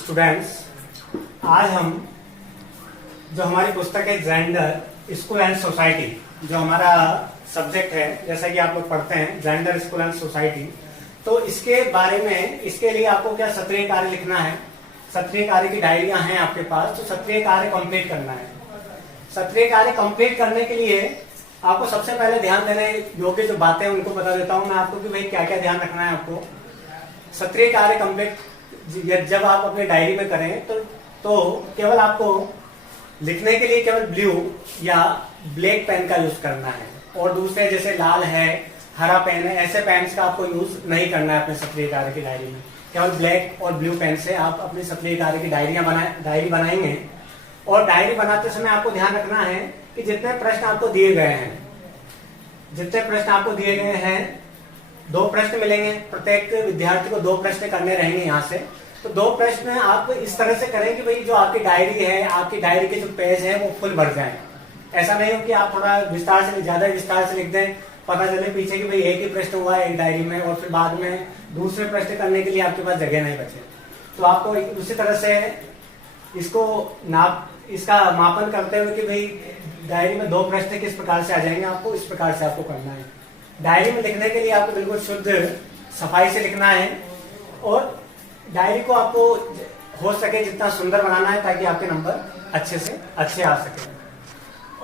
Students, आज हम जो हमारी पुस्तक है जेंडर स्कूल एंड सोसाइटी, जो हमारा सब्जेक्ट है, जैसा कि आप लोग पढ़ते हैं जेंडर स्कूल एंड सोसाइटी, तो इसके बारे में इसके लिए आपको क्या सत्रीय कार्य लिखना है। सत्रीय कार्य की डायरियां हैं आपके पास, तो सत्रीय कार्य कंप्लीट करना है। सत्रीय कार्य कंप्लीट करने के लिए आपको सबसे पहले ध्यान देने योग्य जो बातें हैं उनको बता देता हूं मैं आपको कि भाई क्या क्या ध्यान रखना है आपको। सत्रीय कार्य कंप्लीट जब आप अपनी डायरी में करें तो केवल आपको लिखने के लिए केवल ब्लू या ब्लैक पेन का यूज करना है, और दूसरे जैसे लाल है, हरा पेन है, ऐसे पेन्स का आपको यूज नहीं करना है अपने सत्रीय कार्य की डायरी में। केवल ब्लैक और ब्लू पेन से आप अपनी सत्रीय कार्य की डायरी बनाएंगे। और डायरी बनाते समय आपको ध्यान रखना है कि जितने प्रश्न आपको दिए गए हैं 2 प्रश्न मिलेंगे, प्रत्येक विद्यार्थी को 2 प्रश्न करने रहेंगे यहाँ से। तो 2 प्रश्न आप इस तरह से करें कि भाई जो आपकी डायरी है, आपकी डायरी के जो पेज है वो फुल भर जाए। ऐसा नहीं हो कि आप थोड़ा ज्यादा विस्तार से लिख दें, पता चले पीछे कि भाई एक ही प्रश्न हुआ है एक डायरी में और फिर बाद में दूसरे प्रश्न करने के लिए आपके पास जगह नहीं बचे। तो आपको उसी तरह से इसका मापन करते हुए कि भाई डायरी में 2 प्रश्न किस प्रकार से आ जाएंगे, आपको इस प्रकार से आपको करना है। डायरी में लिखने के लिए आपको बिल्कुल शुद्ध सफाई से लिखना है, और डायरी को आपको हो सके जितना सुंदर बनाना है ताकि आपके नंबर अच्छे आ सके।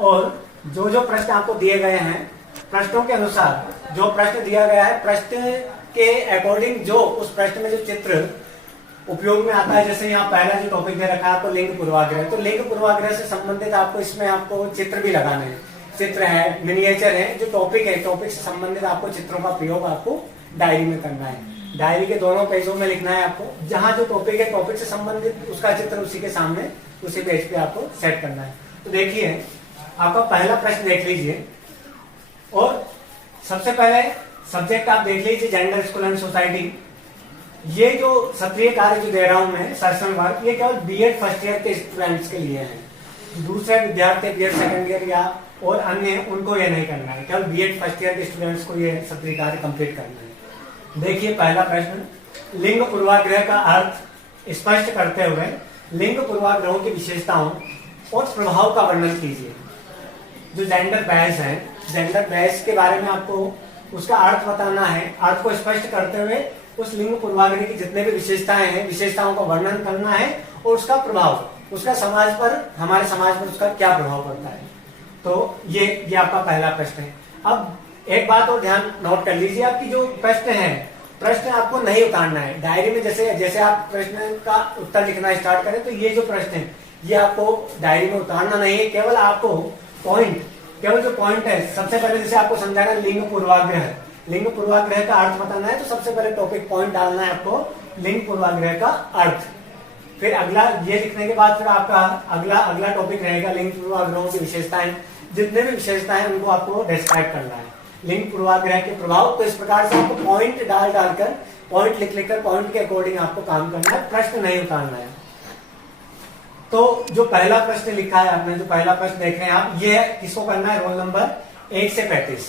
और जो जो प्रश्न आपको दिए गए हैं, प्रश्नों के अनुसार जो प्रश्न दिया गया है, प्रश्न के अकॉर्डिंग जो उस प्रश्न में जो चित्र उपयोग में आता है, जैसे यहाँ पहला जो टॉपिक दे रखा है आपको लिंग पूर्वाग्रह, तो लिंग पूर्वाग्रह से संबंधित आपको इसमें आपको चित्र भी लगाने हैं। चित्र है, मिनिएचर है, जो टॉपिक है, टॉपिक से संबंधित आपको चित्रों का प्रयोग आपको डायरी में करना है। डायरी के दोनों पेजों में लिखना है आपको, जहां जो टॉपिक है, टॉपिक से संबंधित उसका चित्र उसी के सामने उसी पेज पे आपको सेट करना है। तो देखिए, आपका पहला प्रश्न देख लीजिए, और सबसे पहले सब्जेक्ट आप देख लीजिए जेंडर स्कूल एंड सोसाइटी। ये जो सत्रीय कार्य जो दे रहा हूं मैं, सेशन वर्क, ये केवल बीएड फर्स्ट ईयर के स्टूडेंट्स के लिए है। दूसरे विद्यार्थी बीएड सेकंड ईयर या और अन्य, उनको ये नहीं करना है। केवल बीएड फर्स्ट ईयर के स्टूडेंट्स को ये सत्रीय कार्य कंप्लीट करना है। देखिए पहला प्रश्न, लिंग पूर्वाग्रह का अर्थ स्पष्ट करते हुए लिंग पूर्वाग्रहों की विशेषताओं और प्रभाव का वर्णन कीजिए। जो जेंडर बैस है, जेंडर बैस के बारे में आपको उसका अर्थ बताना है। अर्थ को स्पष्ट करते हुए उस लिंग पूर्वाग्रह की जितने भी विशेषताएं हैं, विशेषताओं का वर्णन करना है, और उसका प्रभाव, उसका समाज पर, हमारे समाज पर उसका क्या प्रभाव पड़ता है। तो ये आपका पहला प्रश्न है। अब एक बात और ध्यान नोट कर लीजिए, आपकी जो प्रश्न है, प्रश्न आपको नहीं उतारना है डायरी में। जैसे आप प्रश्न का उत्तर लिखना स्टार्ट करें, तो ये जो प्रश्न है ये आपको डायरी में उतारना नहीं है। केवल आपको केवल जो पॉइंट है, सबसे पहले जैसे आपको समझाना लिंग पूर्वाग्रह का अर्थ बताना है, तो सबसे पहले टॉपिक पॉइंट डालना है आपको, लिंग पूर्वाग्रह का अर्थ। फिर अगला ये लिखने के बाद फिर आपका अगला टॉपिक रहेगा लिंग पूर्वाग्रहों की विशेषताएं। जितने भी विशेषताएं उनको आपको डिस्क्राइब करना है। लिंग पूर्वाग्रह के प्रभाव, तो इस प्रकार से आपको पॉइंट डालकर पॉइंट लिख पॉइंट के अकॉर्डिंग आपको काम करना है, प्रश्न नहीं उतारना है। तो जो पहला प्रश्न लिखा है आपने, जो पहला प्रश्न देख रहे हैं आप, ये किसको करना है, रोल नंबर 1 से 35।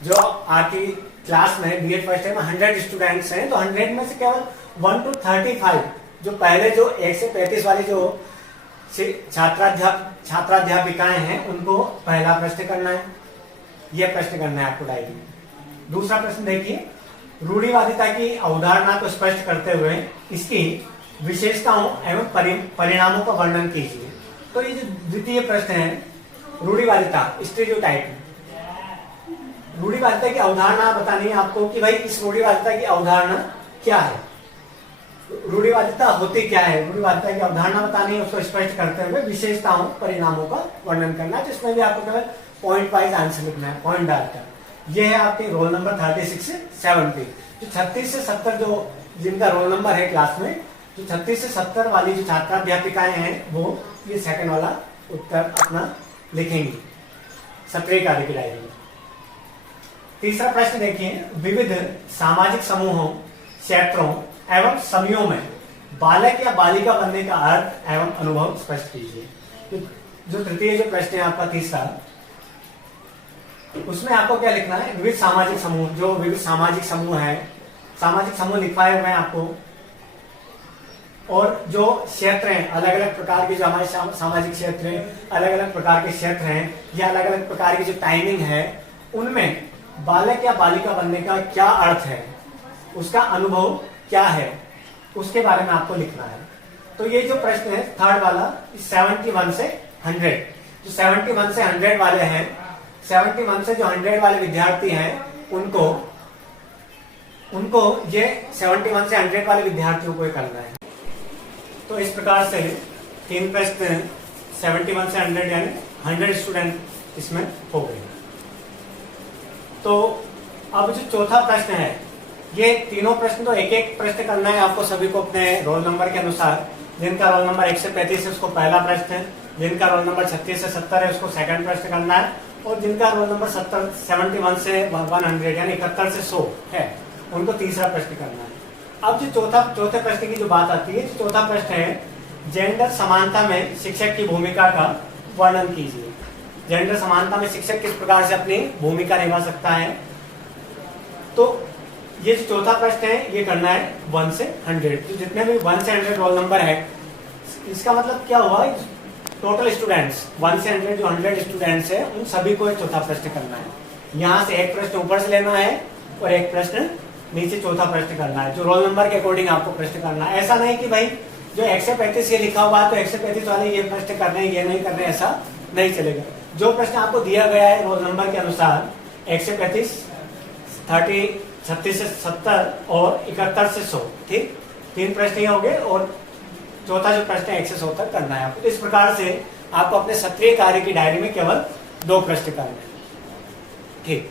जो आपकी क्लास में बीएड फर्स्ट ईयर में 100 स्टूडेंट्स हैं, तो 100 में से केवल 1 to 35, जो पहले जो 1 से 35 वाली जो छात्राध्यापिकाएं हैं, उनको पहला प्रश्न करना है। यह प्रश्न करना है आपको डायरी में। दूसरा प्रश्न देखिए, रूढ़िवादिता की अवधारणा को स्पष्ट करते हुए इसकी विशेषताओं एवं परिणामों का वर्णन कीजिए। तो ये जो द्वितीय प्रश्न है, रूढ़िवादिता, स्टीरियोटाइप, रूढ़िवादिता की अवधारणा बतानी है आपको कि भाई इस रूढ़िवादिता की अवधारणा क्या है, रूढ़िवादिता होती क्या है, रूढ़िवादिता की अवधारणा बतानी है, उसको स्पष्ट करते हुए विशेषताओं परिणामों का वर्णन करना है। जिसमें भी आपको केवल पॉइंट वाइज आंसर लिखना है, पॉइंट डालकर। यह है आपके रोल नंबर 36 से 70। जो 36 से 70 जो जिनका रोल नंबर है क्लास में, जो 36 से 70 वाली जो छात्राध्यापिकाएं हैं, वो ये सेकंड वाला उत्तर अपना लिखेंगी सत्रीय कार्य की डायरी में। तीसरा प्रश्न देखिए, विविध सामाजिक समूहों, क्षेत्रों एवं समयों में बालक या बालिका बनने का अर्थ एवं अनुभव स्पष्ट कीजिए। जो तृतीय जो प्रश्न है आपका तीसरा, उसमें आपको क्या लिखना है, विविध सामाजिक समूह। जो विविध सामाजिक समूह है, सामाजिक समूह लिखवाए हुए हैं आपको, और जो क्षेत्र हैं, अलग अलग प्रकार के जो हमारे सामाजिक क्षेत्र हैं, अलग अलग प्रकार के क्षेत्र हैं, या अलग अलग प्रकार की जो टाइमिंग है, उनमें बालक या बालिका बनने का क्या अर्थ है, उसका अनुभव क्या है, उसके बारे में आपको लिखना है। तो ये जो प्रश्न है थर्ड वाला 71 से 100, जो 71 से 100 वाले हैं, 71 से जो 100 वाले विद्यार्थी हैं उनको ये 71 से 100 वाले विद्यार्थियों को करना है। तो इस प्रकार से 3 प्रश्न 71 से 100 यानी 100 स्टूडेंट इसमें हो गए। तो अब जो चौथा प्रश्न है, ये तीनों प्रश्न तो एक एक प्रश्न करना है आपको सभी को अपने रोल नंबर के अनुसार। जिनका रोल नंबर 1 से 35 है उसको पहला प्रश्न है, जिनका रोल नंबर 36 से 70 है उसको सेकंड प्रश्न करना है, और जिनका रोल नंबर 71 से 100 यानी 71 से 100 है उनको तीसरा प्रश्न करना है। अब जो चौथे प्रश्न की जो बात आती है, जो चौथा प्रश्न है, जेंडर समानता में शिक्षक की भूमिका का वर्णन कीजिए। जेंडर समानता में शिक्षक किस प्रकार से अपनी भूमिका निभा सकता है। तो ये जो चौथा प्रश्न है ये करना है 1 से 100। तो जितने भी 1 से 100 रोल नंबर है, इसका मतलब क्या हुआ, टोटल स्टूडेंट्स 1 से 100 जो 100 स्टूडेंट्स है उन सभी को एक चौथा प्रश्न करना है। यहाँ से एक प्रश्न ऊपर से लेना है और एक प्रश्न नीचे चौथा प्रश्न करना है, जो रोल नंबर के अकॉर्डिंग आपको प्रश्न करना है। ऐसा नहीं कि भाई जो 135 ये लिखा हुआ है तो 135 वाले ये प्रश्न करने हैं, ये नहीं करने, ऐसा नहीं चलेगा। जो प्रश्न आपको दिया गया है रोल नंबर के अनुसार 135, 36 से 70 और 71 से 100, ठीक, 3 प्रश्न ही हो गए, और चौथा जो प्रश्न है 1 से 100 तक करना है आपको। इस प्रकार से आपको अपने सत्रीय कार्य की डायरी में केवल 2 प्रश्न करने हैं, ठीक।